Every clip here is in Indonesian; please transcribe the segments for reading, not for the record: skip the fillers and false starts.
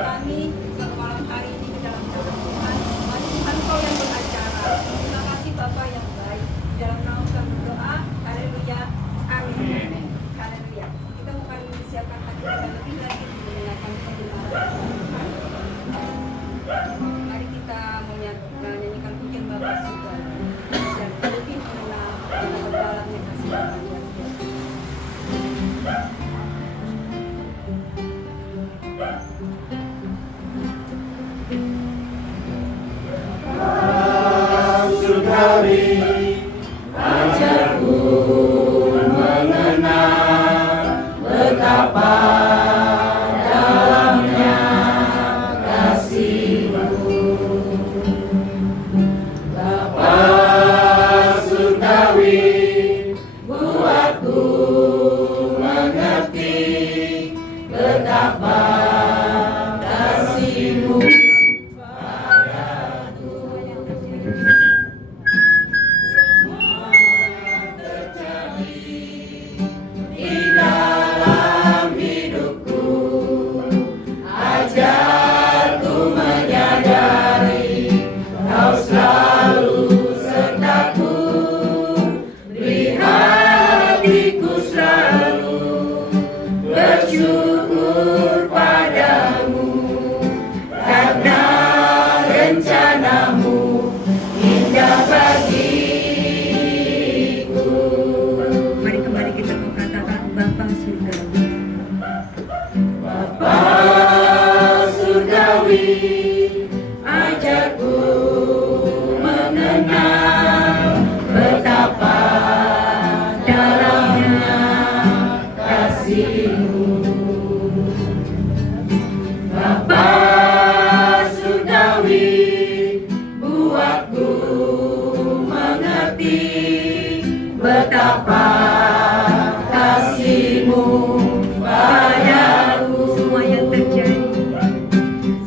kami malam hari ini ke dalam tangan Tuhan. Mari Tuhan Kau yang beracara. Terima kasih Bapa yang baik. Dalam nama kami berdoa. Haleluya. Amin. Haleluya. Kita bukan mempersiapkan hati kita lebih lagi mendengarkan kebenaran Tuhan. Mari kita menyanyikan pujian Bapa Surga dan lebih mengenal dalamnya kasih Tuhan. Surgawi, ajarku mengenal betapa dalamnya kasih-Mu. Bapa surgawi, buatku mengerti betapa kasih-Mu. Bersyukur padamu karena rencanamu indah bagiku. Mari kembali kita mengatakan Bapa Surgawi. Bapa surgawi, ajarku mengenal betapa dalamnya kasih-Mu. Bapa surgawi, buatku mengerti betapa kasih-Mu padaku.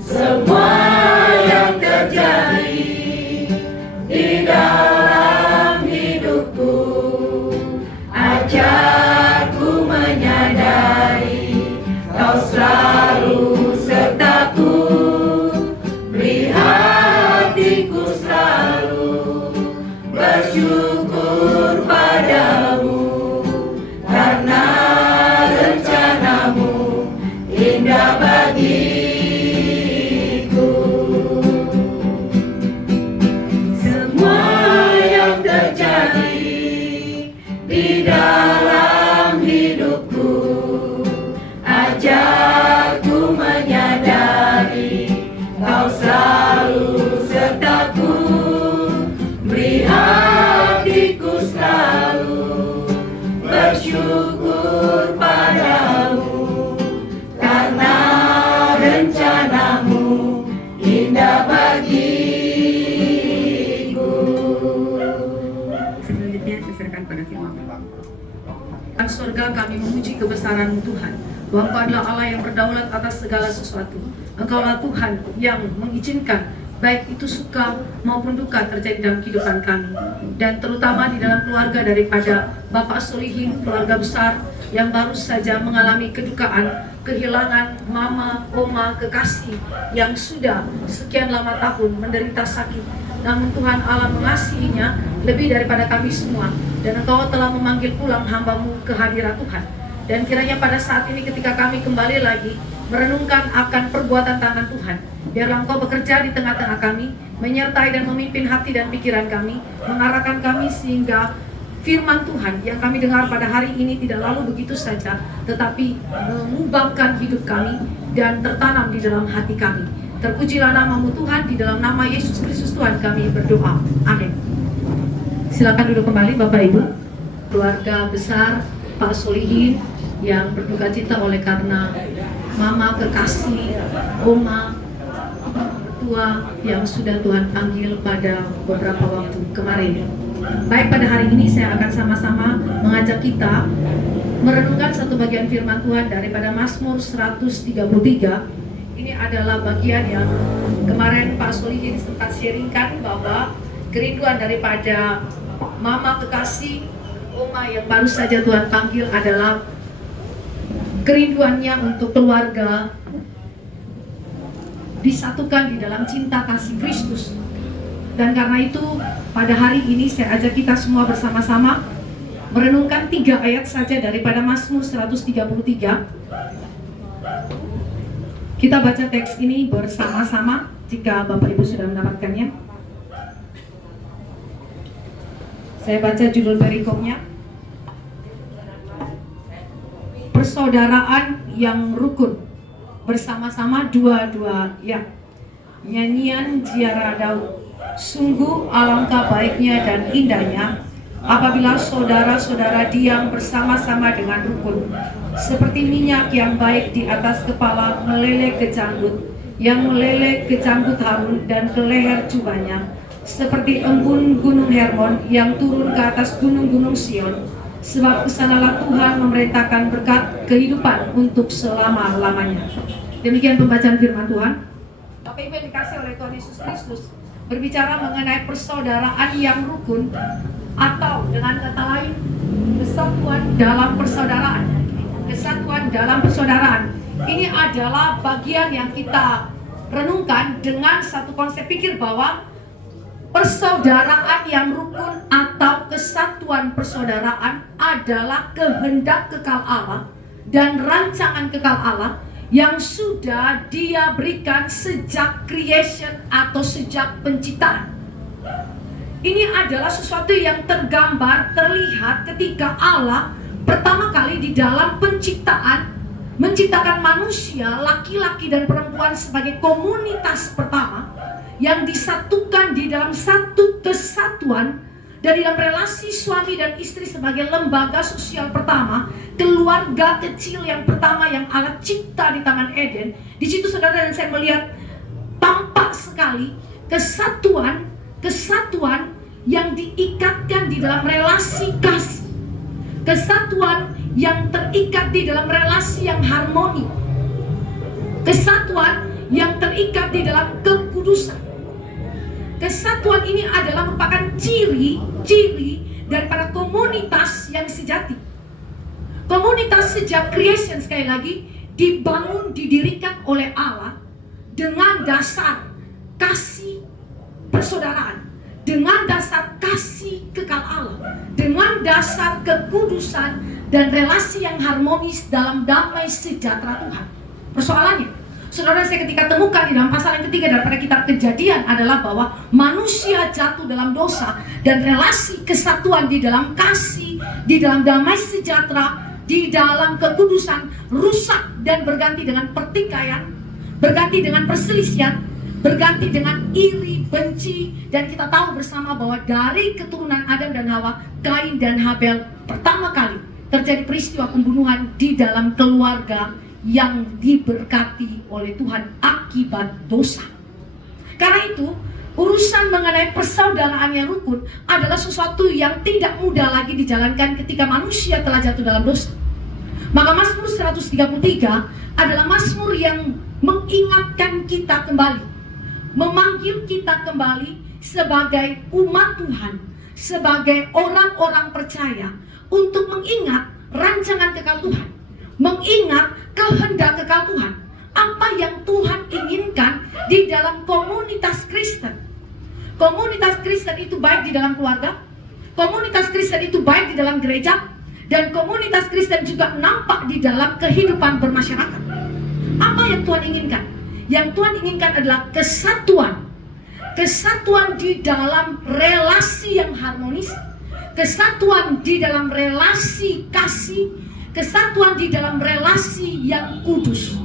Semua yang terjadi di dalam hidupku, ajarku menyadari Kau selalu sertaku, beri hatiku selalu bersyukur padamu karena rencanamu indah bagiku. Semua yang terjadi di dalam hidupku, ajarku menyadari Kau selalu sertaku, beri hatiku selalu bersyukur padamu karena rencanamu indah bagiku. Selanjutnya saya serahkan pada firman. Tuhan surga, kami memuji kebesaran Tuhan, bahwa Engkau adalah Allah yang berdaulat atas segala sesuatu. Engkaulah Tuhan yang mengizinkan baik itu suka maupun duka terjadi dalam kehidupan kami, dan terutama di dalam keluarga daripada Bapak Solihin, keluarga besar yang baru saja mengalami kedukaan, kehilangan mama, oma, kekasih yang sudah sekian lama tahun menderita sakit. Namun Tuhan Allah mengasihinya lebih daripada kami semua, dan Engkau telah memanggil pulang hamba-Mu ke hadirat Tuhan. Dan kiranya pada saat ini ketika kami kembali lagi merenungkan akan perbuatan tangan Tuhan, biarlah Engkau bekerja di tengah-tengah kami, menyertai dan memimpin hati dan pikiran kami, mengarahkan kami sehingga firman Tuhan yang kami dengar pada hari ini tidak lalu begitu saja, tetapi mengubahkan hidup kami dan tertanam di dalam hati kami. Terpujilah nama-Mu Tuhan, di dalam nama Yesus Kristus Tuhan kami berdoa. Amin. Silakan duduk kembali Bapak Ibu. Keluarga besar Pak Solihin yang berduka cita oleh karena mama kekasih, oma, tua yang sudah Tuhan panggil pada beberapa waktu kemarin. Baik, pada hari ini saya akan sama-sama mengajak kita merenungkan satu bagian firman Tuhan daripada Mazmur 133. Ini adalah bagian yang kemarin Pak Solihin sempat sharingkan, bahwa kerinduan daripada mama kekasih, oma yang baru saja Tuhan panggil adalah kerinduannya untuk keluarga disatukan di dalam cinta kasih Kristus. Dan karena itu pada hari ini saya ajak kita semua bersama-sama merenungkan 3 ayat saja daripada Mazmur 133. Kita baca teks ini bersama-sama jika Bapak Ibu sudah mendapatkannya. Saya baca judul perikopnya, persaudaraan yang rukun. Bersama-sama dua-dua ya. Nyanyian ziarah Daud. Sungguh alangkah baiknya dan indahnya apabila saudara-saudara diam bersama-sama dengan rukun. Seperti minyak yang baik di atas kepala meleleh ke janggut, yang meleleh ke janggut Harun dan ke leher jubahnya. Seperti embun gunung Hermon yang turun ke atas gunung-gunung Sion. Sebab kesanalah Tuhan memerintahkan berkat kehidupan untuk selama-lamanya. Demikian pembacaan firman Tuhan. Bapak Ibu yang dikasih oleh Tuhan Yesus Kristus, berbicara mengenai persaudaraan yang rukun, atau dengan kata lain kesatuan dalam persaudaraan. Kesatuan dalam persaudaraan ini adalah bagian yang kita renungkan dengan satu konsep pikir bahwa persaudaraan yang rukun atau kesatuan persaudaraan adalah kehendak kekal Allah dan rancangan kekal Allah yang sudah Dia berikan sejak creation atau sejak penciptaan. Ini adalah sesuatu yang tergambar, terlihat ketika Allah pertama kali di dalam penciptaan menciptakan manusia, laki-laki dan perempuan sebagai komunitas pertama yang disatukan di dalam satu kesatuan dan dalam relasi suami dan istri sebagai lembaga sosial pertama, keluarga kecil yang pertama yang Allah cipta di Taman Eden. Di situ saudara dan saya melihat tampak sekali kesatuan yang diikatkan di dalam relasi kasih. Kesatuan yang terikat di dalam relasi yang harmoni. Kesatuan yang terikat di dalam kekudusan. Kesatuan ini adalah merupakan ciri daripada komunitas yang sejati. Komunitas sejak creation, sekali lagi, dibangun, didirikan oleh Allah dengan dasar kasih persaudaraan, dengan dasar kasih kekal Allah, dengan dasar kekudusan dan relasi yang harmonis dalam damai sejahtera Tuhan. Persoalannya, saudara, saya ketika temukan di dalam pasal yang ketiga daripada kitab Kejadian adalah bahwa manusia jatuh dalam dosa dan relasi kesatuan di dalam kasih, di dalam damai sejahtera, di dalam kekudusan rusak dan berganti dengan pertikaian, berganti dengan perselisihan, berganti dengan iri, benci. Dan kita tahu bersama bahwa dari keturunan Adam dan Hawa, Kain dan Habel, pertama kali terjadi peristiwa pembunuhan di dalam keluarga yang diberkati oleh Tuhan akibat dosa. Karena itu, urusan mengenai persaudaraan yang rukun adalah sesuatu yang tidak mudah lagi dijalankan ketika manusia telah jatuh dalam dosa. Maka Mazmur 133 adalah Mazmur yang mengingatkan kita kembali, memanggil kita kembali sebagai umat Tuhan, sebagai orang-orang percaya untuk mengingat rancangan kekal Tuhan, mengingat kehendak kekal Tuhan, apa yang Tuhan inginkan di dalam komunitas Kristen. Komunitas Kristen itu baik di dalam keluarga, komunitas Kristen itu baik di dalam gereja, dan komunitas Kristen juga nampak di dalam kehidupan bermasyarakat. Apa yang Tuhan inginkan? Yang Tuhan inginkan adalah kesatuan. Kesatuan di dalam relasi yang harmonis, kesatuan di dalam relasi kasih, kesatuan di dalam relasi yang kudus.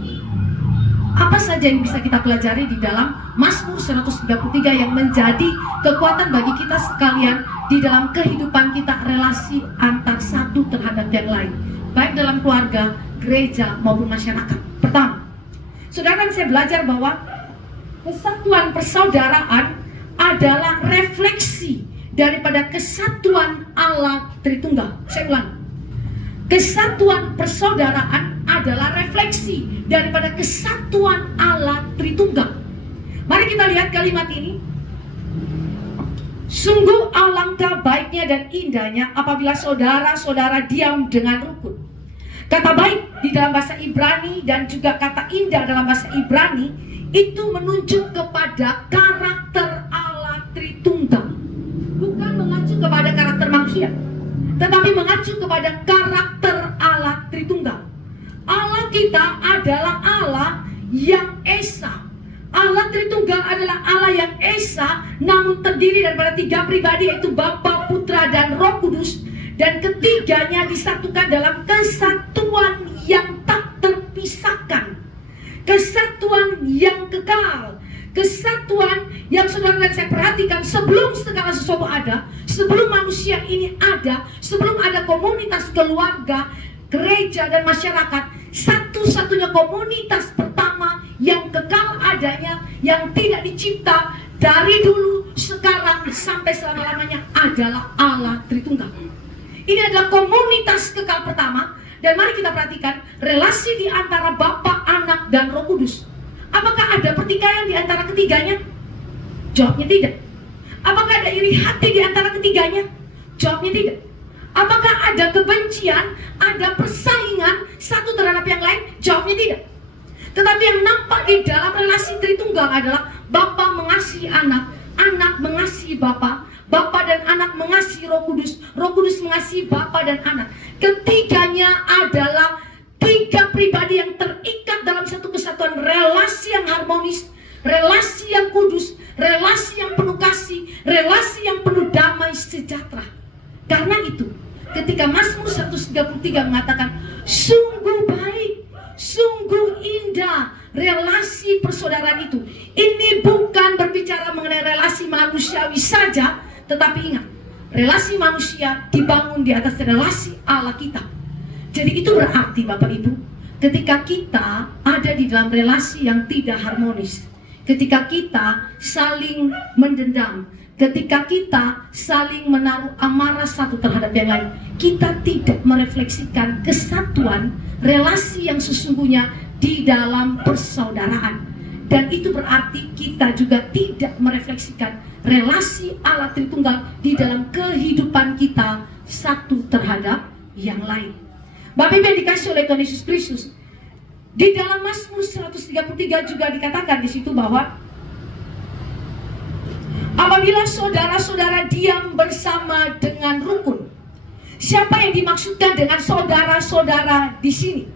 Apa saja yang bisa kita pelajari di dalam Mazmur 133 yang menjadi kekuatan bagi kita sekalian di dalam kehidupan kita, relasi antar satu terhadap yang lain, baik dalam keluarga, gereja maupun masyarakat. Pertama, saudara, saya belajar bahwa kesatuan persaudaraan adalah refleksi daripada kesatuan Allah Tritunggal. Saya ulang. Kesatuan persaudaraan adalah refleksi daripada kesatuan Allah Tritunggal. Mari kita lihat kalimat ini. Sungguh alangkah baiknya dan indahnya apabila saudara-saudara diam dengan rukun. Kata baik di dalam bahasa Ibrani dan juga kata indah dalam bahasa Ibrani itu menunjuk kepada karakter Allah Tritunggal. Bukan mengacu kepada karakter manusia, tetapi mengacu kepada karakter Allah Tritunggal. Allah kita adalah Allah yang Esa. Allah Tritunggal adalah Allah yang Esa, namun terdiri daripada 3 pribadi, yaitu Bapa, Putra, dan Roh Kudus. Dan ketiganya disatukan dalam kesatuan yang tak terpisahkan, kesatuan yang kekal, kesatuan yang saudara dan saya perhatikan sebelum segala sesuatu ada, sebelum manusia ini ada, sebelum ada komunitas keluarga, gereja, dan masyarakat. Satu-satunya komunitas pertama yang kekal adanya, yang tidak dicipta dari dulu, sekarang, sampai selama-lamanya adalah Allah Tritunggal. Ini adalah komunitas kekal pertama. Dan mari kita perhatikan relasi di antara Bapa, Anak, dan Roh Kudus. Apakah ada pertikaian di antara ketiganya? Jawabnya tidak. Apakah ada iri hati di antara ketiganya? Jawabnya tidak. Apakah ada kebencian, ada persaingan satu terhadap yang lain? Jawabnya tidak. Tetapi yang nampak di dalam relasi Tritunggal adalah Bapa mengasihi Anak, Anak mengasihi Bapa, Bapa dan Anak mengasihi Roh Kudus, Roh Kudus mengasihi Bapa dan Anak. Ketiganya adalah 3 pribadi yang terikat dalam satu kesatuan, relasi yang harmonis, relasi yang kudus, relasi yang penuh kasih, relasi yang penuh damai sejahtera. Karena itu, ketika Mazmur 133 mengatakan, sungguh baik, sungguh indah relasi persaudaraan itu. Ini bukan berbicara mengenai relasi manusiawi saja, tetapi ingat, relasi manusia dibangun di atas relasi Allah kita. Jadi itu berarti Bapak Ibu, ketika kita ada di dalam relasi yang tidak harmonis, ketika kita saling mendendam, ketika kita saling menaruh amarah satu terhadap yang lain, kita tidak merefleksikan kesatuan relasi yang sesungguhnya di dalam persaudaraan. Dan itu berarti kita juga tidak merefleksikan relasi Allah Tritunggal di dalam kehidupan kita satu terhadap yang lain. Bapak Ibu yang dikasih oleh Tuhan Yesus Kristus, di dalam Mazmur 133 juga dikatakan di situ bahwa apabila saudara-saudara diam bersama dengan rukun. Siapa yang dimaksudkan dengan saudara-saudara di sini?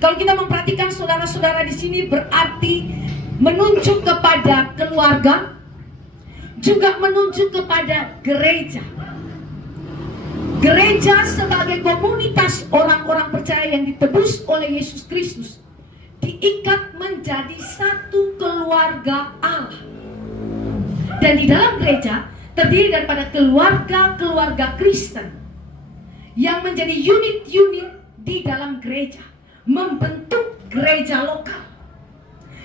Kalau kita memperhatikan saudara-saudara di sini berarti menunjuk kepada keluarga, juga menunjuk kepada gereja. Gereja sebagai komunitas orang-orang percaya yang ditebus oleh Yesus Kristus, diikat menjadi satu keluarga Allah. Dan di dalam gereja terdiri daripada keluarga-keluarga Kristen yang menjadi unit-unit di dalam gereja, membentuk gereja lokal.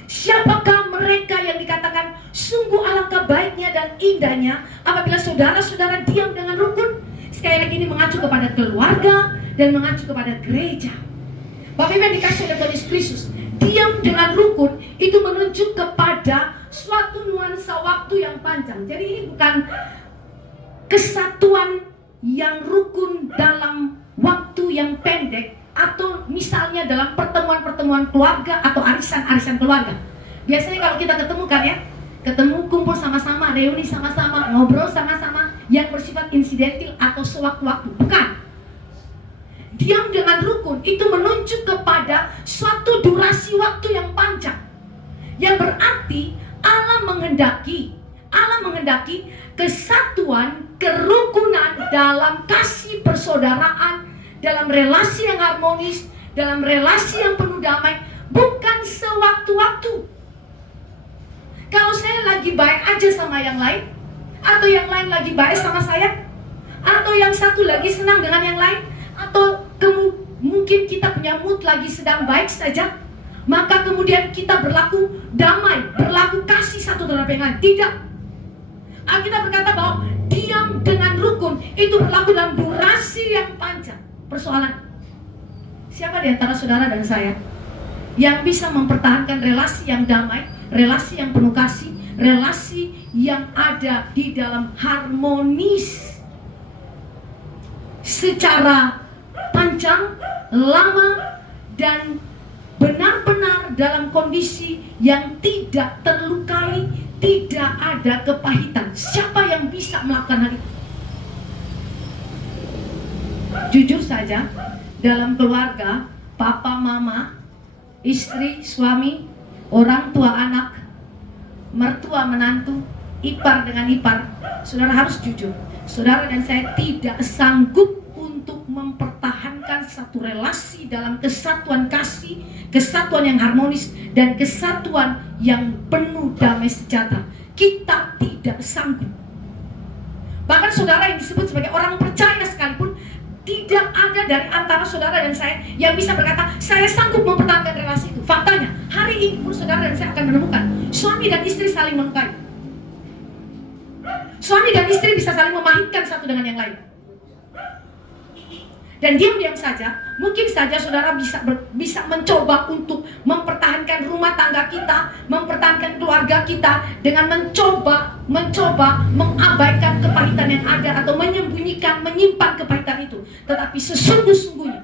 Siapakah mereka yang dikatakan sungguh alangkah baiknya dan indahnya apabila saudara-saudara diam dengan rukun? Sekali lagi ini mengacu kepada keluarga dan mengacu kepada gereja. Bapak Ibu yang dikasih oleh Tuhan Yesus Kristus, diam dengan rukun itu menunjuk kepada suatu nuansa waktu yang panjang. Jadi ini bukan kesatuan yang rukun dalam waktu yang pendek, atau misalnya dalam pertemuan-pertemuan keluarga atau arisan-arisan keluarga. Biasanya kalau kita ketemu kan ya, ketemu kumpul sama-sama, reuni sama-sama, ngobrol sama-sama, yang bersifat insidentil atau sewaktu-waktu. Bukan. Diam dengan rukun itu menunjuk kepada suatu durasi waktu yang panjang, yang berarti Allah menghendaki kesatuan, kerukunan dalam kasih persaudaraan, dalam relasi yang harmonis, dalam relasi yang penuh damai, bukan sewaktu-waktu. Kalau saya lagi baik aja sama yang lain, atau yang lain lagi baik sama saya, atau yang satu lagi senang dengan yang lain, atau mungkin kita punya mood lagi sedang baik saja, maka kemudian kita berlaku damai, berlaku kasih satu terhadap yang lain. Tidak. Alkitab berkata bahwa diam dengan rukun itu berlaku dalam durasi yang panjang. Persoalan, siapa di antara saudara dan saya yang bisa mempertahankan relasi yang damai, relasi yang penuh kasih, relasi yang ada di dalam harmonis secara panjang, lama, dan benar-benar dalam kondisi yang tidak terlukai, tidak ada kepahitan. Siapa yang bisa melakukan hal itu? Jujur saja, dalam keluarga, papa, mama, istri, suami, orang tua, anak, mertua, menantu, ipar dengan ipar, saudara harus jujur. Saudara dan saya tidak sanggup untuk mempertahankan satu relasi dalam kesatuan kasih, kesatuan yang harmonis, dan kesatuan yang penuh damai sejahtera. Kita tidak sanggup. Bahkan saudara yang disebut sebagai orang percaya sekalipun, tidak ada dari antara saudara dan saya yang bisa berkata, saya sanggup mempertahankan relasi itu. Faktanya, hari ini pun saudara dan saya akan menemukan suami dan istri saling melukai. Suami dan istri bisa saling memahitkan satu dengan yang lain. Dan diam-diam saja, mungkin saja saudara bisa mencoba untuk mempertahankan rumah tangga kita, mempertahankan keluarga kita dengan mencoba mengabaikan kepahitan yang ada atau menyimpan kepahitan itu. Tetapi sesungguh-sungguhnya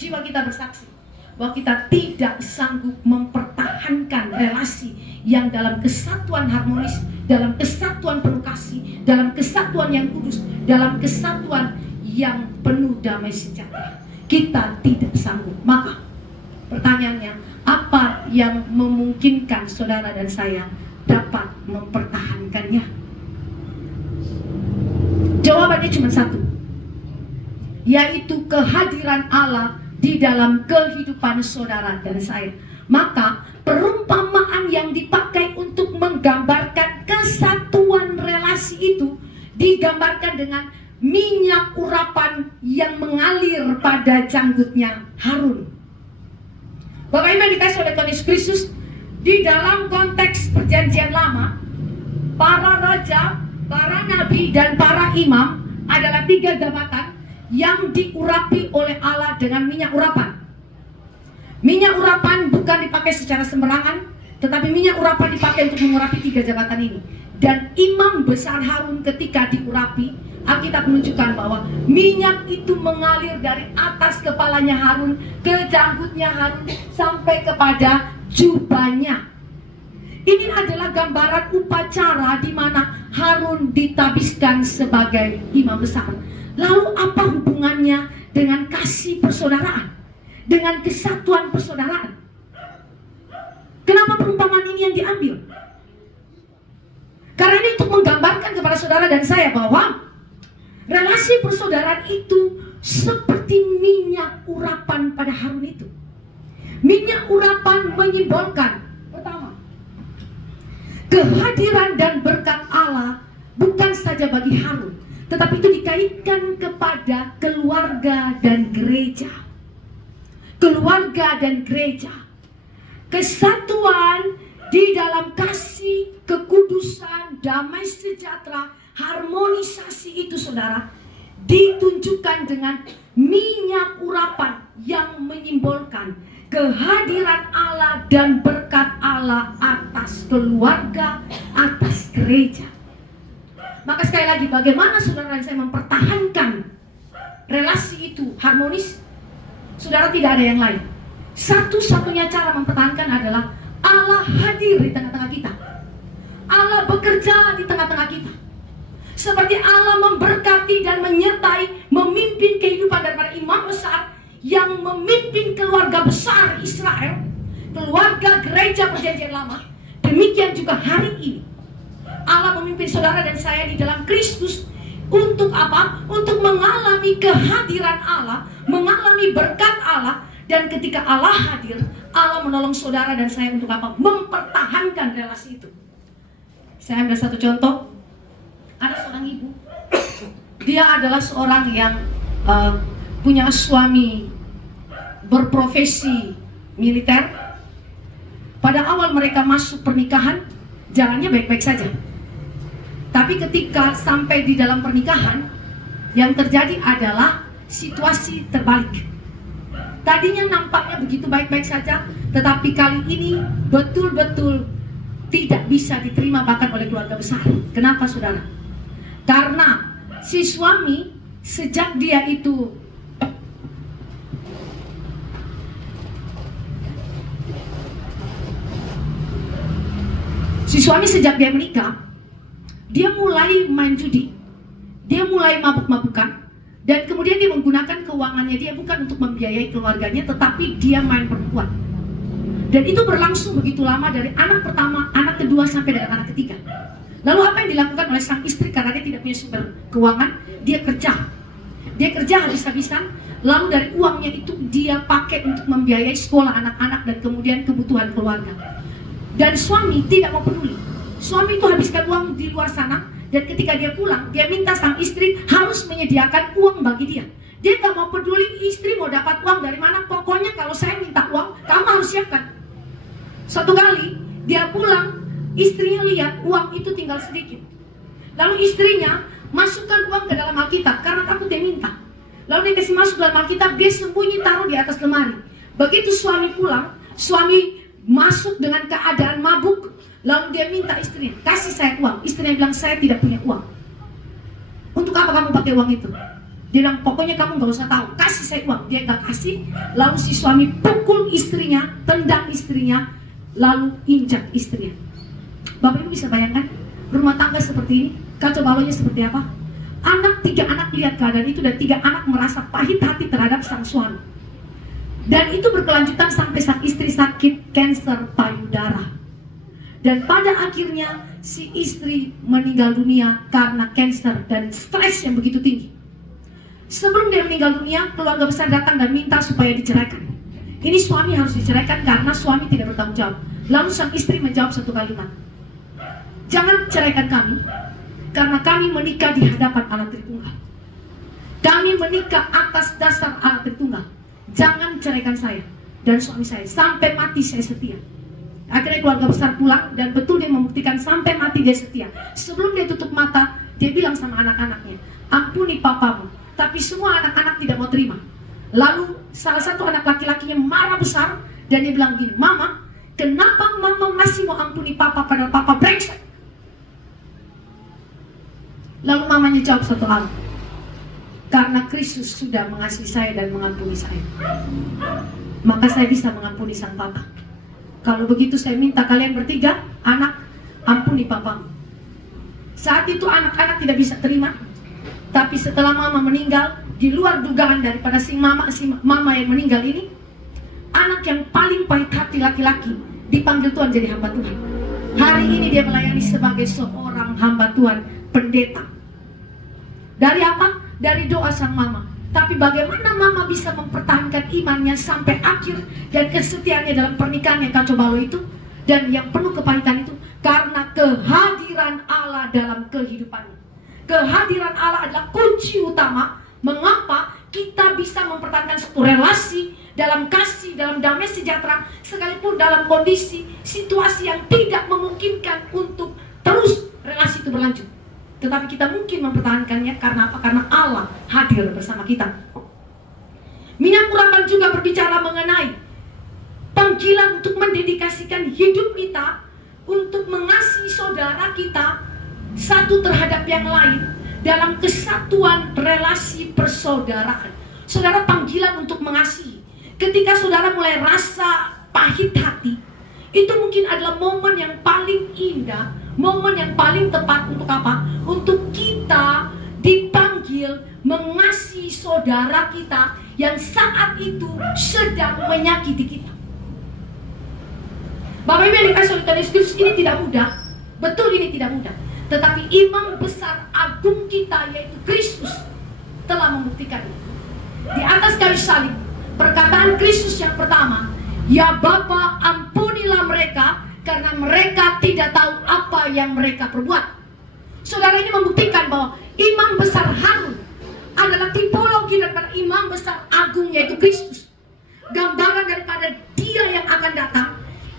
jiwa kita bersaksi bahwa kita tidak sanggup mempertahankan relasi yang dalam kesatuan harmonis, dalam kesatuan penuh kasih, dalam kesatuan yang kudus, dalam kesatuan yang penuh damai sejahtera. Kita tidak sanggup. Maka pertanyaannya, apa yang memungkinkan saudara dan saya dapat mempertahankannya? Jawabannya cuma satu, yaitu kehadiran Allah di dalam kehidupan saudara dan saya. Maka perumpamaan yang dipakai untuk menggambarkan kesatuan relasi itu digambarkan dengan minyak urapan yang mengalir pada janggutnya Harun. Bapak Ibu yang dikasihi oleh Tuhan Yesus Kristus, di dalam konteks perjanjian lama, para raja, para nabi, dan para imam adalah 3 jabatan yang diurapi oleh Allah dengan minyak urapan. Minyak urapan bukan dipakai secara sembarangan, tetapi minyak urapan dipakai untuk mengurapi 3 jabatan ini. Dan imam besar Harun ketika diurapi, Alkitab menunjukkan bahwa minyak itu mengalir dari atas kepalanya Harun ke janggutnya Harun sampai kepada jubahnya. Ini adalah gambaran upacara di mana Harun ditabiskan sebagai imam besar. Lalu apa hubungannya dengan kasih persaudaraan, dengan kesatuan persaudaraan? Kenapa perumpamaan ini yang diambil? Karena ini untuk menggambarkan kepada saudara dan saya bahwa relasi persaudaraan itu seperti minyak urapan pada Harun itu. Minyak urapan menyimbolkan, pertama, kehadiran dan berkat Allah bukan saja bagi Harun, tetapi itu dikaitkan kepada keluarga dan gereja. Keluarga dan gereja. Kesatuan di dalam kasih, kekudusan, damai sejahtera, harmonisasi itu saudara ditunjukkan dengan minyak urapan yang menyimbolkan kehadiran Allah dan berkat Allah atas keluarga, atas gereja. Maka sekali lagi, bagaimana saudara dan saya mempertahankan relasi itu harmonis? Saudara, tidak ada yang lain. Satu-satunya cara mempertahankan adalah Allah hadir di tengah-tengah kita. Allah bekerja di tengah-tengah kita. Seperti Allah memberkati dan menyertai, memimpin kehidupan daripada imam besar yang memimpin keluarga besar Israel, keluarga gereja perjanjian lama. Demikian juga hari ini Allah memimpin saudara dan saya di dalam Kristus. Untuk apa? Untuk mengalami kehadiran Allah, mengalami berkat Allah. Dan ketika Allah hadir, Allah menolong saudara dan saya untuk apa? Mempertahankan relasi itu. Saya ambil satu contoh. Ada seorang ibu, dia adalah seorang yang punya suami berprofesi militer. Pada awal mereka masuk pernikahan, jalannya baik-baik saja. Tapi ketika sampai di dalam pernikahan, yang terjadi adalah situasi terbalik. Tadinya nampaknya begitu baik-baik saja, tetapi kali ini betul-betul tidak bisa diterima bahkan oleh keluarga besar. Kenapa saudara? Karena si suami sejak dia itu Si suami sejak dia menikah, dia mulai main judi, dia mulai mabuk-mabukan, dan kemudian dia menggunakan keuangannya dia bukan untuk membiayai keluarganya, tetapi dia main perempuan. Dan itu berlangsung begitu lama, dari anak pertama, anak kedua, sampai dengan anak ketiga. Lalu apa yang dilakukan oleh sang istri karena dia tidak punya sumber keuangan? Dia kerja. Dia kerja habis-habisan, lalu dari uangnya itu dia pakai untuk membiayai sekolah anak-anak dan kemudian kebutuhan keluarga. Dan suami tidak mau peduli. Suami itu habiskan uang di luar sana, dan ketika dia pulang, dia minta sang istri harus menyediakan uang bagi dia. Dia gak mau peduli istri mau dapat uang dari mana, pokoknya kalau saya minta uang, kamu harus siapkan. Suatu kali, dia pulang, istrinya lihat uang itu tinggal sedikit. Lalu istrinya masukkan uang ke dalam Alkitab, karena takut dia minta. Lalu dia kasih masuk dalam Alkitab, dia sembunyi taruh di atas lemari. Begitu suami pulang, suami masuk dengan keadaan mabuk, lalu dia minta istrinya, kasih saya uang. Istrinya bilang, saya tidak punya uang. Untuk apa kamu pakai uang itu? Dia bilang, pokoknya kamu gak usah tahu, kasih saya uang. Dia gak kasih, lalu si suami pukul istrinya, tendang istrinya, lalu injak istrinya. Bapak Ibu bisa bayangkan rumah tangga seperti ini, kacau balaunya seperti apa? Tiga anak lihat keadaan itu, dan 3 anak merasa pahit hati terhadap sang suami. Dan itu berkelanjutan sampai sang istri sakit kanker payudara. Dan pada akhirnya si istri meninggal dunia karena kanker dan stres yang begitu tinggi. Sebelum dia meninggal dunia, keluarga besar datang dan minta supaya diceraikan. Ini suami harus diceraikan karena suami tidak bertanggung jawab. Lalu sang istri menjawab satu kalimat, jangan ceraikan kami, karena kami menikah di hadapan Allah Tritunggal. Kami menikah atas dasar Allah Tritunggal. Jangan ceraikan saya dan suami saya, sampai mati saya setia. Akhirnya keluarga besar pulang, dan betul dia membuktikan sampai mati dia setia. Sebelum dia tutup mata, dia bilang sama anak-anaknya, ampuni papamu. Tapi semua anak-anak tidak mau terima. Lalu salah satu anak laki-lakinya marah besar, dan dia bilang gini, mama, kenapa mama masih mau ampuni papa padahal papa brengsek? Lalu mamanya jawab satu hal, karena Kristus sudah mengasihi saya dan mengampuni saya, maka saya bisa mengampuni sang papa. Kalau begitu saya minta kalian bertiga, anak, ampuni papamu. Saat itu anak-anak tidak bisa terima. Tapi setelah mama meninggal, di luar dugaan daripada si mama yang meninggal ini, anak yang paling pahit hati laki-laki dipanggil Tuhan jadi hamba Tuhan. Hari ini dia melayani sebagai seorang hamba Tuhan, pendeta. Dari apa? Dari doa sang mama. Tapi bagaimana mama bisa mempertahankan imannya sampai akhir dan kesetiaannya dalam pernikahan yang kacau balau itu dan yang penuh kepahitan itu? Karena kehadiran Allah dalam kehidupannya. Kehadiran Allah adalah kunci utama mengapa kita bisa mempertahankan satu relasi dalam kasih, dalam damai sejahtera, sekalipun dalam kondisi, situasi yang tidak memungkinkan untuk terus relasi itu berlanjut. Tetapi kita mungkin mempertahankannya karena apa? Karena Allah hadir bersama kita. Minyak urapan juga berbicara mengenai panggilan untuk mendedikasikan hidup kita untuk mengasihi saudara kita satu terhadap yang lain dalam kesatuan relasi persaudaraan. Saudara, panggilan untuk mengasihi. Ketika saudara mulai rasa pahit hati, itu mungkin adalah momen yang paling indah, momen yang paling tepat untuk apa? Untuk kita dipanggil mengasihi saudara kita yang saat itu sedang menyakiti kita. Bapak Ibu yang dikasihi oleh Tuhan Yesus Kristus, ini tidak mudah. Betul, ini tidak mudah. Tetapi imam besar agung kita yaitu Kristus telah membuktikan itu. Di atas kayu salib, perkataan Kristus yang pertama, ya Bapa, ampunilah mereka karena mereka tidak tahu apa yang mereka perbuat. Saudara, ini membuktikan bahwa imam besar Harun adalah tipologi daripada imam besar agung yaitu Kristus. Gambaran daripada dia yang akan datang,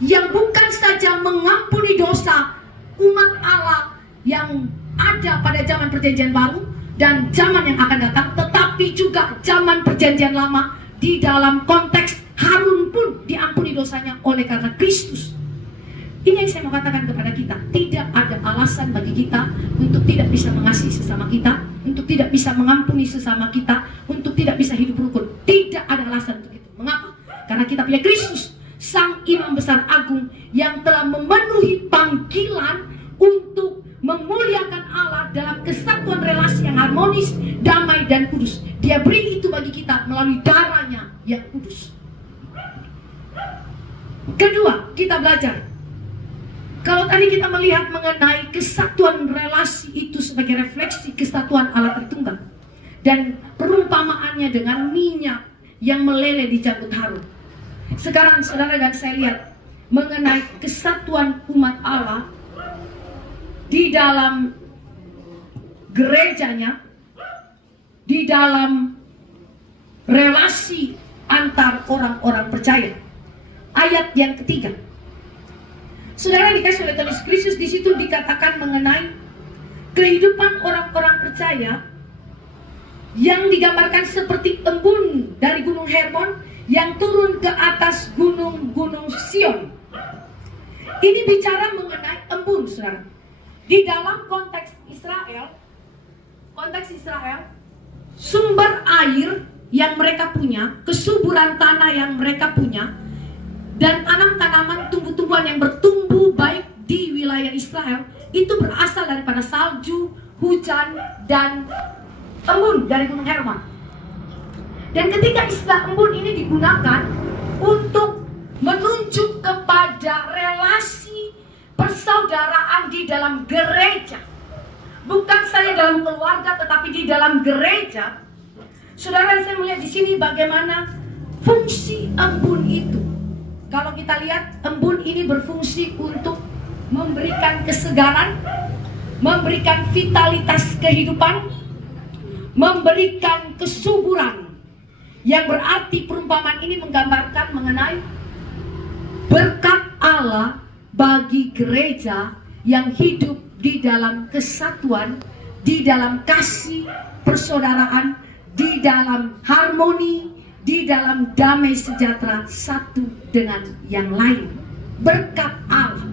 yang bukan saja mengampuni dosa umat Allah yang ada pada zaman perjanjian baru dan zaman yang akan datang, tetapi juga zaman perjanjian lama. Di dalam konteks Harun pun diampuni dosanya oleh karena Kristus. Ini yang saya mau katakan kepada kita, tidak ada alasan bagi kita untuk tidak bisa mengasihi sesama kita, untuk tidak bisa mengampuni sesama kita, untuk tidak bisa hidup rukun. Tidak ada alasan untuk itu. Mengapa? Karena kita punya Kristus. Sang Imam Besar Agung yang telah memenuhi panggilan untuk memuliakan Allah dalam kesatuan relasi yang harmonis, damai dan kudus. Dia beri itu bagi kita melalui darahnya yang kudus. Kedua, kita belajar. Kalau tadi kita melihat mengenai kesatuan relasi itu sebagai refleksi kesatuan Allah Tritunggal, dan perumpamaannya dengan minyak yang meleleh di janggut Harun. Sekarang saudara dan saya lihat mengenai kesatuan umat Allah di dalam gerejanya, di dalam relasi antar orang-orang percaya. Ayat yang ketiga, saudara dikasih oleh Tuhan Yesus Kristus, di situ dikatakan mengenai kehidupan orang-orang percaya yang digambarkan seperti embun dari Gunung Hermon yang turun ke atas gunung-gunung Sion. Ini bicara mengenai embun, saudara. Di dalam konteks Israel, sumber air yang mereka punya, kesuburan tanah yang mereka punya, dan tanaman tumbuh-tumbuhan yang bertumbuh baik di wilayah Israel itu berasal daripada salju, hujan, dan embun dari Gunung Hermon. Dan ketika istilah embun ini digunakan untuk menunjuk kepada relasi persaudaraan di dalam gereja, bukan saja dalam keluarga tetapi di dalam gereja. Saudara, saya melihat di sini bagaimana fungsi embun itu. Kalau kita lihat, embun ini berfungsi untuk memberikan kesegaran, memberikan vitalitas kehidupan, memberikan kesuburan. Yang berarti perumpamaan ini menggambarkan mengenai berkat Allah bagi gereja yang hidup di dalam kesatuan, di dalam kasih persaudaraan, di dalam harmoni, di dalam damai sejahtera satu dengan yang lain. Berkat Allah.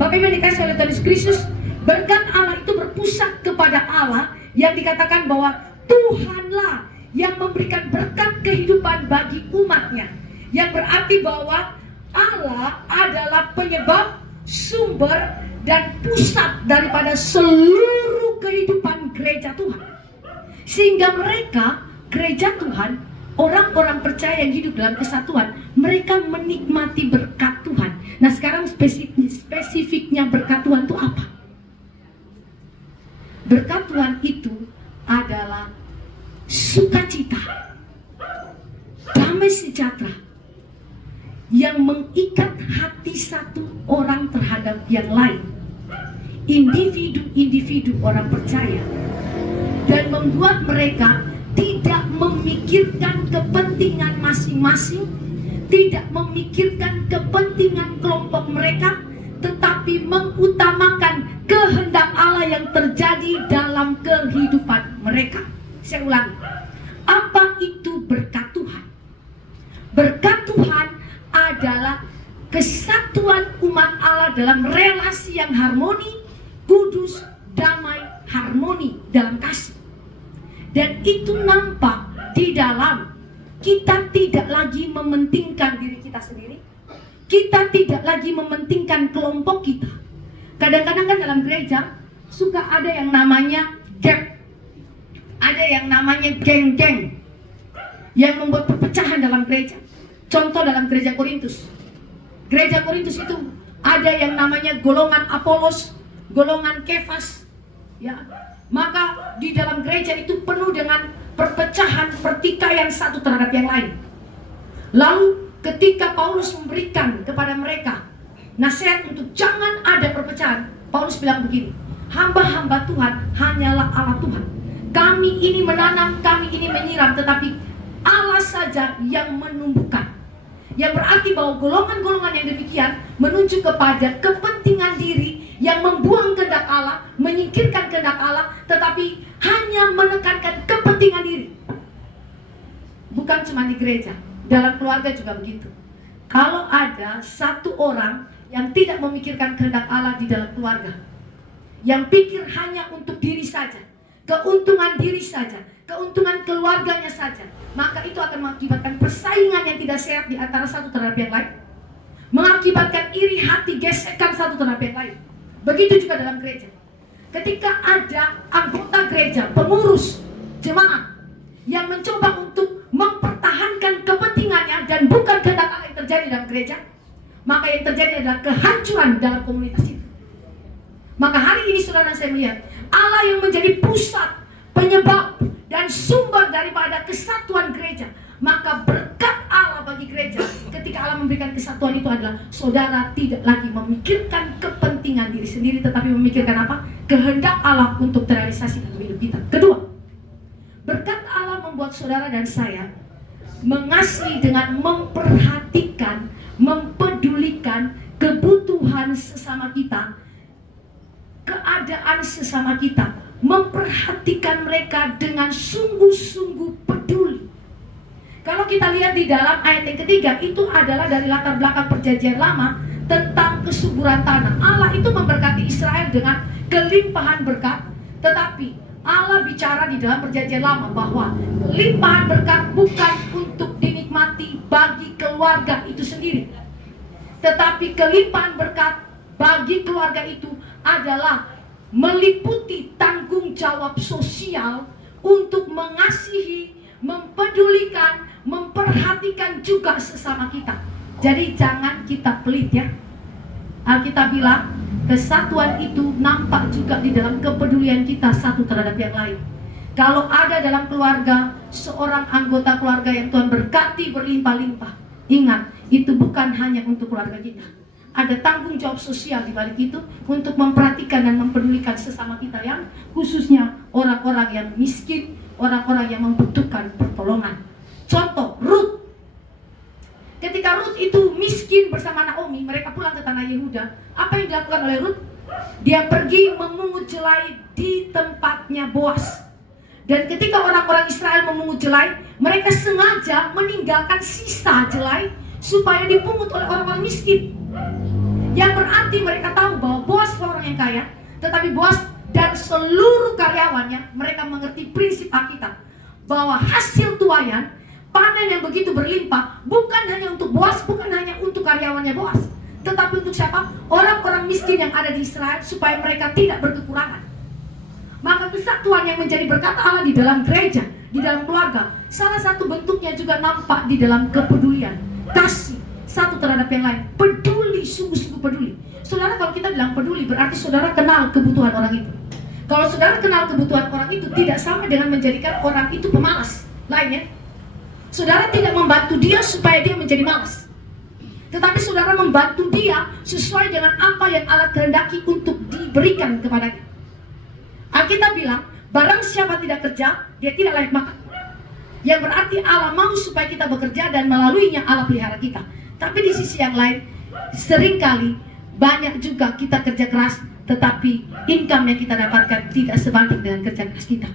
Bapak Ibu yang dikasihi oleh Tuhan Yesus Kristus, berkat Allah itu berpusat kepada Allah yang dikatakan bahwa Tuhanlah yang memberikan berkat kehidupan bagi umatnya. Yang berarti bahwa Allah adalah penyebab, sumber, dan pusat daripada seluruh kehidupan gereja Tuhan. Sehingga mereka, gereja Tuhan, orang-orang percaya yang hidup dalam kesatuan, mereka menikmati berkat Tuhan. Nah sekarang spesifiknya berkat Tuhan itu apa? Berkat Tuhan itu adalah sukacita, damai sejahtera yang mengikat hati satu orang terhadap yang lain, individu-individu orang percaya, dan membuat mereka tidak memikirkan kepentingan masing-masing, tidak memikirkan kepentingan kelompok mereka, tetapi mengutamakan kehendak Allah yang terjadi dalam kehidupan mereka. Saya ulangi, apa itu berkat Tuhan? Berkat Tuhan adalah kesatuan umat Allah dalam relasi yang harmoni, kudus, damai, harmoni dalam kasih. Dan itu nampak di dalam kita tidak lagi mementingkan diri kita sendiri. Kita tidak lagi mementingkan kelompok kita. Kadang-kadang kan dalam gereja suka ada yang namanya gap. Ada yang namanya geng-geng yang membuat perpecahan dalam gereja. Contoh dalam gereja Korintus. Gereja Korintus itu ada yang namanya golongan Apolos, golongan Kefas, ya. Maka di dalam gereja itu penuh dengan perpecahan, pertikaian satu terhadap yang lain. Lalu ketika Paulus memberikan kepada mereka nasihat untuk jangan ada perpecahan, Paulus bilang begini, hamba-hamba Tuhan hanyalah Allah Tuhan. Kami ini menanam, kami ini menyiram, tetapi Allah saja yang menumbuhkan. Yang berarti bahwa golongan-golongan yang demikian menunjuk kepada kepentingan diri yang membuang kehendak Allah, menyingkirkan kehendak Allah, tetapi hanya menekankan kepentingan diri. Bukan cuma di gereja, dalam keluarga juga begitu. Kalau ada satu orang yang tidak memikirkan kehendak Allah di dalam keluarga, yang pikir hanya untuk diri saja, keuntungan diri saja, keuntungan keluarganya saja, maka itu akan mengakibatkan persaingan yang tidak sehat di antara satu terhadap yang lain. mengakibatkan iri hati, gesekan satu terhadap yang lain. Begitu juga dalam gereja. Ketika ada anggota gereja, pengurus, jemaat yang mencoba untuk mempertahankan kepentingannya dan bukan kehendak Allah yang terjadi dalam gereja, maka yang terjadi adalah kehancuran dalam komunitas itu. Maka hari ini saudara, saya melihat Allah yang menjadi pusat, penyebab dan sumber daripada kesatuan gereja. Maka berkat Allah bagi gereja ketika Allah memberikan kesatuan itu adalah saudara tidak lagi memikirkan kepentingan diri sendiri, tetapi memikirkan apa? Kehendak Allah untuk terrealisasi dalam hidup kita. Kedua, berkat Allah membuat saudara dan saya mengasihi dengan memperhatikan, mempedulikan kebutuhan sesama kita, keadaan sesama kita, memperhatikan mereka dengan sungguh-sungguh peduli. Kalau kita lihat di dalam ayat yang ketiga, itu adalah dari latar belakang perjanjian lama tentang kesuburan tanah. Allah itu memberkati Israel dengan kelimpahan berkat, tetapi Allah bicara di dalam perjanjian lama bahwa limpahan berkat bukan untuk dinikmati bagi keluarga itu sendiri, tetapi kelimpahan berkat bagi keluarga itu adalah meliputi tanggung jawab sosial untuk mengasihi, mempedulikan, memperhatikan juga sesama kita. Jadi jangan kita pelit ya. Alkitab bilang kesatuan itu nampak juga di dalam kepedulian kita satu terhadap yang lain. Kalau ada dalam keluarga seorang anggota keluarga yang Tuhan berkati berlimpah-limpah, ingat itu bukan hanya untuk keluarga kita. Ada tanggung jawab sosial di balik itu untuk memperhatikan dan mempedulikan sesama kita, yang khususnya orang-orang yang miskin, orang-orang yang membutuhkan pertolongan. Contoh, Ruth. Ketika Ruth itu miskin bersama Naomi, mereka pulang ke tanah Yehuda. Apa yang dilakukan oleh Ruth? Dia pergi memungut jelai di tempatnya Boas. Dan ketika orang-orang Israel memungut jelai, mereka sengaja meninggalkan sisa jelai supaya dipungut oleh orang-orang miskin. Yang berarti mereka tahu bahwa Boas orang yang kaya, tetapi Boas dan seluruh karyawannya, mereka mengerti prinsip Alkitab bahwa hasil tuaian, panen yang begitu berlimpah, bukan hanya untuk Boas, bukan hanya untuk karyawannya Boas, tetapi untuk siapa? Orang-orang miskin yang ada di Israel, supaya mereka tidak berkekurangan. Maka kesatuan yang menjadi berkat Allah di dalam gereja, di dalam keluarga, salah satu bentuknya juga nampak di dalam kepedulian, kasih satu terhadap yang lain, peduli, sungguh-sungguh peduli. Saudara, kalau kita bilang peduli, berarti saudara kenal kebutuhan orang itu. Kalau saudara kenal kebutuhan orang itu, tidak sama dengan menjadikan orang itu pemalas. Lainnya, saudara tidak membantu dia supaya dia menjadi malas, tetapi saudara membantu dia sesuai dengan apa yang Allah kehendaki untuk diberikan kepadanya. Alkitab bilang, barang siapa tidak kerja, dia tidak layak makan. Yang berarti Allah mau supaya kita bekerja dan melaluinya Allah pelihara kita. Tapi di sisi yang lain, seringkali banyak juga kita kerja keras, tetapi income yang kita dapatkan tidak sebanding dengan kerja keras kita.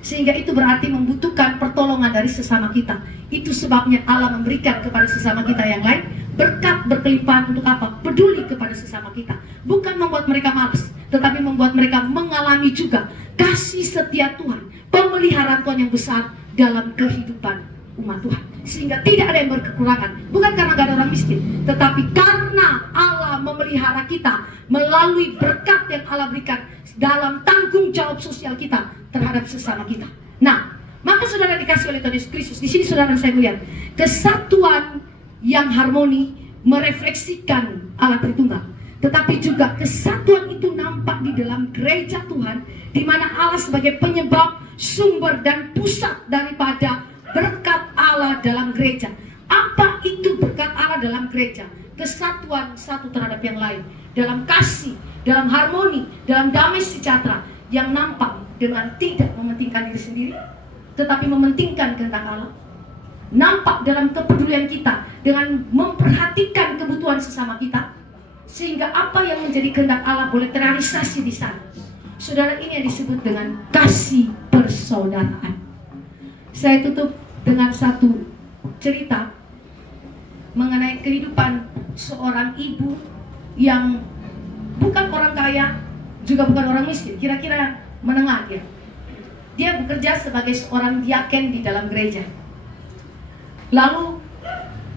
Sehingga itu berarti membutuhkan pertolongan dari sesama kita. Itu sebabnya Allah memberikan kepada sesama kita yang lain berkat berkelimpahan untuk apa? Peduli kepada sesama kita. Bukan membuat mereka malas, tetapi membuat mereka mengalami juga kasih setia Tuhan, pemeliharaan Tuhan yang besar dalam kehidupan umat Tuhan. Sehingga tidak ada yang berkekurangan, bukan karena gak ada orang miskin, tetapi karena Allah memelihara kita melalui berkat yang Allah berikan dalam tanggung jawab sosial kita terhadap sesama kita. Nah, maka saudara dikasih oleh Tuhan Yesus Kristus. Di sini saudara saya melihat kesatuan yang harmoni merefleksikan Allah Tritunggal, tetapi juga kesatuan itu nampak di dalam gereja Tuhan, di mana Allah sebagai penyebab, sumber dan pusat daripada berkat Allah dalam gereja. Apa itu berkat Allah dalam gereja? Kesatuan satu terhadap yang lain, dalam kasih, dalam harmoni, dalam damai sejahtera yang nampak dengan tidak mementingkan diri sendiri, tetapi mementingkan kehendak Allah. Nampak dalam kepedulian kita dengan memperhatikan kebutuhan sesama kita, sehingga apa yang menjadi kehendak Allah boleh terrealisasi di sana. Saudara, ini yang disebut dengan kasih persaudaraan. Saya tutup dengan satu cerita mengenai kehidupan seorang ibu yang bukan orang kaya, juga bukan orang miskin, kira-kira menengah dia. Dia bekerja sebagai seorang diaken di dalam gereja. Lalu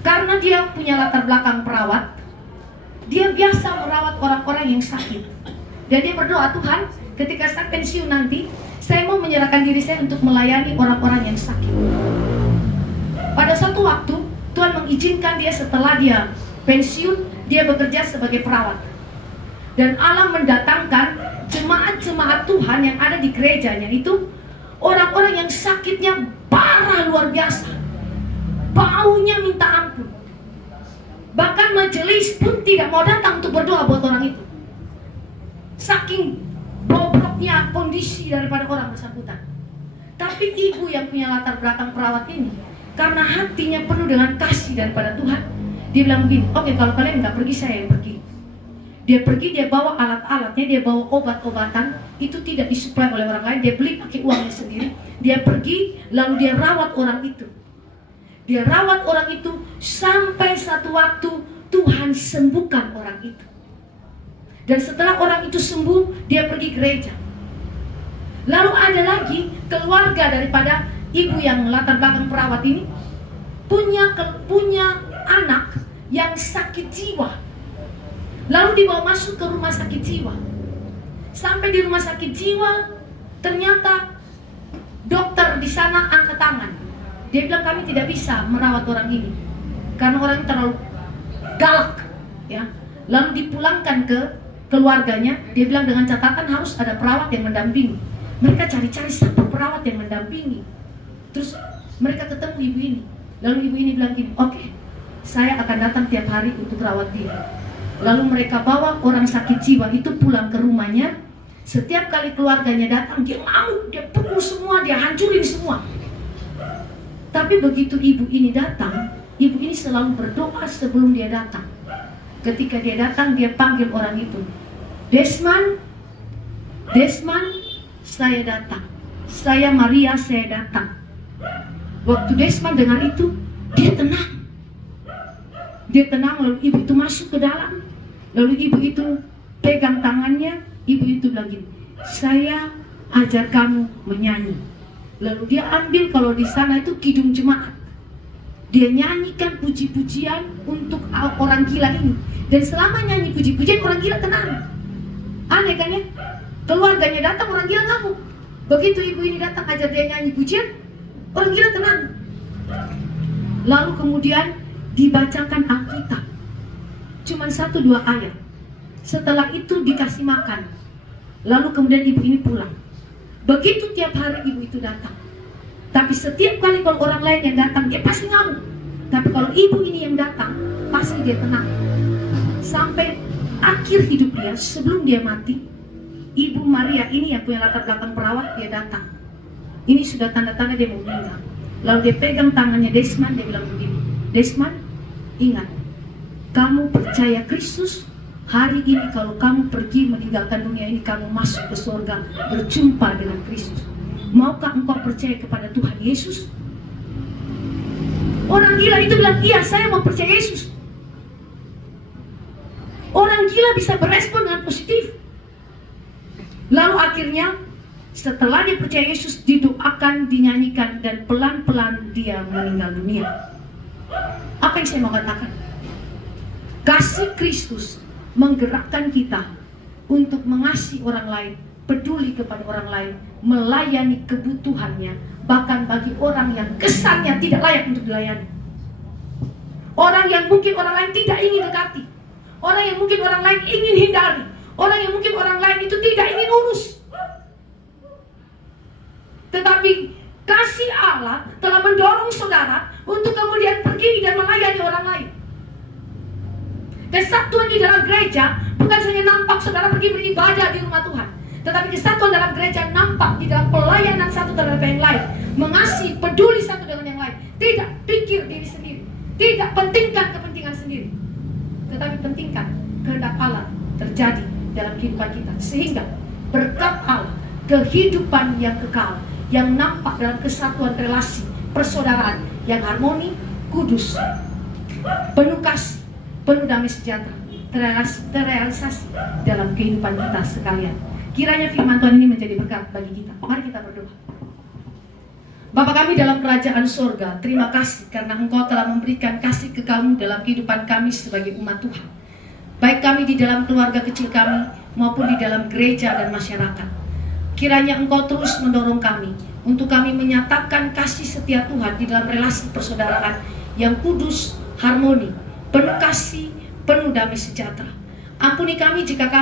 Karena dia punya latar belakang perawat, dia biasa merawat orang-orang yang sakit. Dan dia berdoa, Tuhan, ketika saya pensiun nanti, saya mau menyerahkan diri saya untuk melayani orang-orang yang sakit. Pada suatu waktu, Tuhan mengizinkan dia setelah dia pensiun, dia bekerja sebagai perawat. Dan Allah mendatangkan jemaat-jemaat Tuhan yang ada di gerejanya itu, orang-orang yang sakitnya parah luar biasa. Baunya minta ampun. Bahkan majelis pun tidak mau datang untuk berdoa buat orang itu. Saking bobroknya kondisi daripada orang bersangkutan. Tapi ibu yang punya latar belakang perawat ini, karena hatinya penuh dengan kasih daripada Tuhan, dia bilang begini, oke, kalau kalian nggak pergi, saya yang pergi. Dia pergi, dia bawa alat-alatnya, dia bawa obat-obatan, itu tidak disuplai oleh orang lain, dia beli pakai uangnya sendiri. Dia pergi, lalu dia rawat orang itu. Dia rawat orang itu sampai satu waktu Tuhan sembuhkan orang itu. Dan setelah orang itu sembuh, dia pergi gereja. Lalu ada lagi keluarga daripada ibu yang latar belakang perawat ini punya anak yang sakit jiwa. Lalu dibawa masuk ke rumah sakit jiwa. Sampai di rumah sakit jiwa, ternyata dokter di sana angkat tangan. Dia bilang, kami tidak bisa merawat orang ini karena orang ini terlalu galak, ya. Lalu dipulangkan ke keluarganya. Dia bilang dengan catatan harus ada perawat yang mendampingi. Mereka cari-cari siapa perawat yang mendampingi. Terus mereka ketemu ibu ini. Lalu ibu ini bilang gini, oke, saya akan datang tiap hari untuk rawat dia. Lalu mereka bawa orang sakit jiwa itu pulang ke rumahnya. Setiap kali keluarganya datang, dia ngamuk, dia pukul semua, dia hancurin semua. Tapi begitu ibu ini datang, ibu ini selalu berdoa sebelum dia datang. Ketika dia datang, dia panggil orang itu, Desmond, saya datang. Saya Maria, saya datang. Waktu Desmond dengar itu, dia tenang. Dia tenang, lalu ibu itu masuk ke dalam. Lalu ibu itu pegang tangannya, ibu itu bilang gini, saya ajar kamu menyanyi. Lalu dia ambil, kalau di sana itu kidung jemaat. Dia nyanyikan puji-pujian untuk orang gila ini. Dan selama nyanyi puji-pujian, orang gila tenang. Aneh kan ya? Keluarganya datang, orang gila ngamuk. Begitu ibu ini datang ajar dia nyanyi pujian, orang gila tenang. Lalu kemudian dibacakan Alkitab. Cuman 1-2 ayat. Setelah itu dikasih makan. Lalu kemudian ibu ini pulang. Begitu tiap hari ibu itu datang. Tapi setiap kali kalau orang lain yang datang, dia pasti ngamuk. Tapi kalau ibu ini yang datang, pasti dia tenang. Sampai akhir hidup dia, sebelum dia mati, Ibu Maria ini yang punya latar belakang perawat, dia datang. Ini sudah tanda-tanda dia mau meninggal. Lalu dia pegang tangannya Desmond, dia bilang begini, Desmond, ingat, kamu percaya Kristus. Hari ini kalau kamu pergi meninggalkan dunia ini, kamu masuk ke surga, berjumpa dengan Kristus. Maukah engkau percaya kepada Tuhan Yesus? Orang gila itu bilang, iya, saya mau percaya Yesus. Orang gila bisa berespon dengan positif. Lalu akhirnya setelah dia percaya Yesus, didoakan, dinyanyikan, dan pelan-pelan dia meninggal dunia. Apa yang saya mau katakan? Kasih Kristus menggerakkan kita untuk mengasihi orang lain, peduli kepada orang lain, melayani kebutuhannya, bahkan bagi orang yang kesannya tidak layak untuk dilayani. Orang yang mungkin orang lain tidak ingin dekati, orang yang mungkin orang lain ingin hindari, orang yang mungkin orang lain itu tidak ingin urus. Tetapi kasih Allah telah mendorong saudara untuk kemudian pergi dan melayani orang lain. Kesatuan di dalam gereja bukan hanya nampak saudara pergi beribadah di rumah Tuhan, tetapi kesatuan dalam gereja nampak di dalam pelayanan satu terhadap yang lain, mengasihi, peduli satu dengan yang lain, tidak pikir diri sendiri, tidak pentingkan kepentingan sendiri, tetapi pentingkan kehendak Allah terjadi dalam kehidupan kita, sehingga berkat Allah, kehidupan yang kekal, yang nampak dalam kesatuan relasi persaudaraan yang harmoni, kudus, penuh kasih, penuh damai sejahtera, terrealisasi dalam kehidupan kita sekalian. Kiranya firman Tuhan ini menjadi berkat bagi kita. Mari kita berdoa. Bapa kami dalam kerajaan surga, terima kasih karena Engkau telah memberikan kasih kekal-Mu dalam kehidupan kami sebagai umat Tuhan. Baik kami di dalam keluarga kecil kami maupun di dalam gereja dan masyarakat. Kiranya Engkau terus mendorong kami untuk kami menyatakan kasih setia Tuhan di dalam relasi persaudaraan yang kudus, harmoni, penuh kasih, penuh damai sejahtera. Ampuni kami jika kami